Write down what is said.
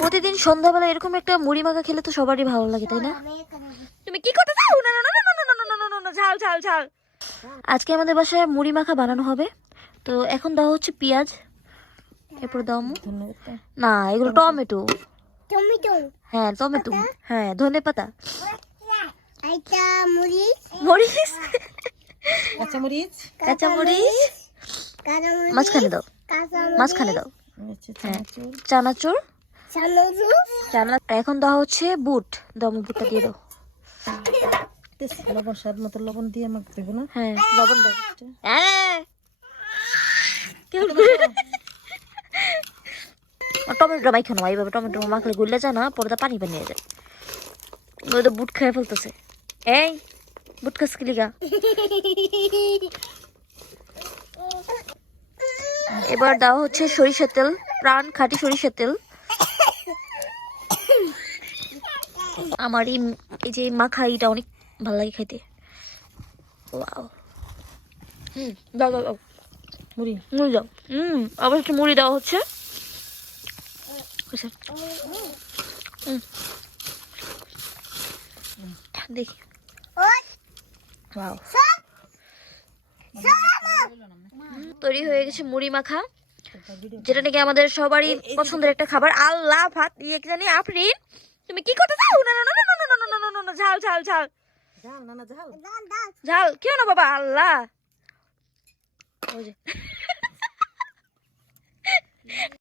প্রতিদিন সন্ধ্যাবেলা এরকম একটা মুড়ি মাখা খেলে তো সবারই ভালো লাগে তাই না তুমি কি করতে চাও না না না না না না না না না না ঝাল ঝাল ঝাল আজকে আমাদের বাসায় মুড়ি মাখা বানানো হবে তো এখন দেওয়া হচ্ছে পেঁয়াজ এরপর দাও। না এগুলো টমেটো টমেটো হ্যাঁ টমেটো হ্যাঁ ধনে পাতা আইটা মরিচ মরিচ কাঁচা মরিচ কাঁচা মরিচ মাঝখানে দাও কাঁচা মাঝখানে দাও আচ্ছা হ্যাঁ চানাচুর এখন দেওয়া হচ্ছে বুট। আমি বুটটা দিয়ে দাও। লবণ স্বাদ মতো লবণ দিয়ে মাখতে দেবো না? হ্যাঁ লবণ দাও হ্যাঁ। টমেটো মাইখো না এইভাবে টমেটো মাখলে গুললে যায় না পরে পানি হয়ে যায়। ওই তো বুট খেয়ে ফেলতেছে। এই বুট খাস কি লিগা? এবার দেওয়া হচ্ছে সরিষার তেল প্রাণ খাঁটি সরিষা তেল। আমার এই এই যে মাখা এটা অনেক ভালো লাগে খাইতে। ওয়াও। হুম দাও দাও দাও। মুড়ি মুড়ি দাও। হুম আবার একটু মুড়ি দেওয়া হচ্ছে। দেখি। তৈরি হয়ে গেছে মুড়ি মাখা যেটা নাকি আমাদের সবারই পছন্দের একটা খাবার। আল্লাহ ভাত ইয়ে জানি আফরিন তুমি কি করতে চাও না না না না না না না না না না না ঝাল ঝাল ঝাল ঝাল না না ঝাল ঝাল কেউ না বাবা আল্লাহ ওই যে